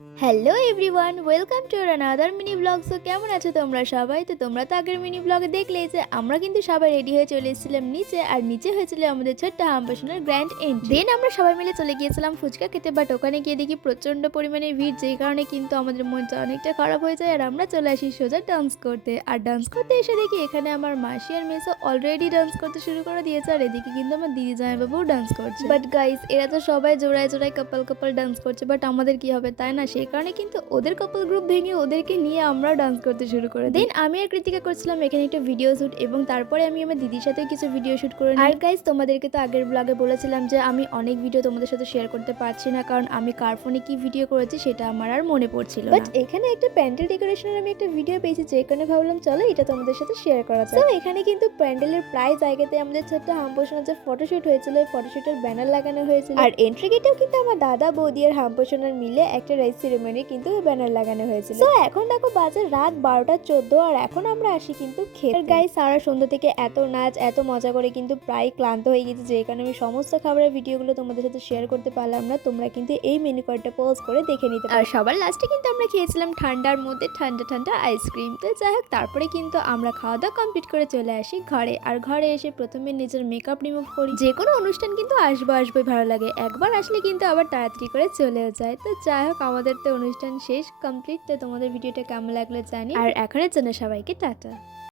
Hello everyone, welcome to another mini blog. So কেমন আছো তোমরা সবাই? তো তোমরা তো আগের মিনি ব্লগে দেখলেই যে আমরা কিন্তু সবাই রেডি হয়ে চলে এসেছিলাম নিচে, আর নিচে হয়েছিল আমাদের ছোট্ট হাম্পাসনের গ্র্যান্ড এন্ট্রি। দেন আমরা সবাই মিলে চলে গিয়েছিলাম ফুচকা খেতে, বাট ওখানে গিয়ে দেখি প্রচন্ড পরিমাণে ভিড়, যেই কারণে কিন্তু আমাদের মনটা অনেকটা খারাপ হয়ে যায়, আর আমরা চলে আসি সোজা ডান্স করতে। আর ডান্স করতে এসে দেখি এখানে আমার মাসি আর মেসো অলরেডি ডান্স করতে শুরু করে দিয়েছে, আর এদিকে কিন্তু আমার দিদি জামাইবাবুও ডান্স করছে। বাট গাইস, এরা তো সবাই জোড়ায় জোড়ায় কাপল কাপল ডান্স করছে, বাট আমাদের কি হবে তাই না? সেই কারণে কিন্তু ওদের কাপল গ্রুপ ভেঙে ওদেরকে নিয়ে আমরা ডান্স করতে শুরু করে দিই। দেন আমি আর কৃতিকা করছিলাম এখানে একটা ভিডিও শুট, এবং তারপরে আমি আমার দিদির সাথে কিছু ভিডিও শুট করে নিই। আর গাইস, তোমাদেরকে তো আগের ব্লগে বলেছিলাম যে আমি অনেক ভিডিও তোমাদের সাথে শেয়ার করতে পারছি না, কারণ আমি কার ফোনে কি ভিডিও করেছি সেটা আমার আর মনে পড়ছিল না। বাট এখানে একটা প্যান্ডেল ডেকোরেশনের আমি একটা ভিডিও পেয়েছি, যে কারণে ভাবলাম চলো এটা তোমাদের সাথে শেয়ার করা যায়। তো এখানে কিন্তু প্যান্ডেলের প্রায় জায়গাতে আমাদের ছোট্ট হাম্পোষণের যে ফটোশুট হয়েছিল, ওই ফটোশুটের ব্যানার লাগানো হয়েছিল, আর এন্ট্রি গেটেও কিন্তু আমার দাদা বৌদি আর হাম্পোষণের মিলে একটা রাইস সেরেমনি কিন্তু ব্যানার লাগানো হয়েছিল। তো এখন দেখো বাজে রাত 12টা 14, আর এখন আমরা আসি কিন্তু খেতে। গাইস, সারা সন্ধ্যা থেকে এত নাচ এত মজা করে কিন্তু প্রায় ক্লান্ত হয়ে গেছি, যে কারণে আমি সমস্ত খাবারের ভিডিওগুলো তোমাদের সাথে শেয়ার করতে পারলাম না। তোমরা কিন্তু এই মেনু কার্ডটা পজ করে দেখে নিতে পারো। আর সবার লাস্টে কিন্তু আমরা খেয়েছিলাম ঠান্ডার মধ্যে ঠান্ডা ঠান্ডা আইসক্রিম। তো যাই হোক, তারপরে কিন্তু আমরা খাওয়া দাওয়া কমপ্লিট করে চলে আসি ঘরে। আর ঘরে এসে প্রথমে নিজের মেকআপ রিমুভ করি। যে কোনো অনুষ্ঠান কিন্তু আসবোই ভালো লাগে, একবার আসলে কিন্তু আবার তাড়াতাড়ি করে চলেও যায়। তো যাই হোক, আমাদের তো অনুষ্ঠান শেষ কমপ্লিট। তো তোমাদের ভিডিওটা কেমন লাগলো জানি, আর এখনের জন্য সবাইকে টাটা।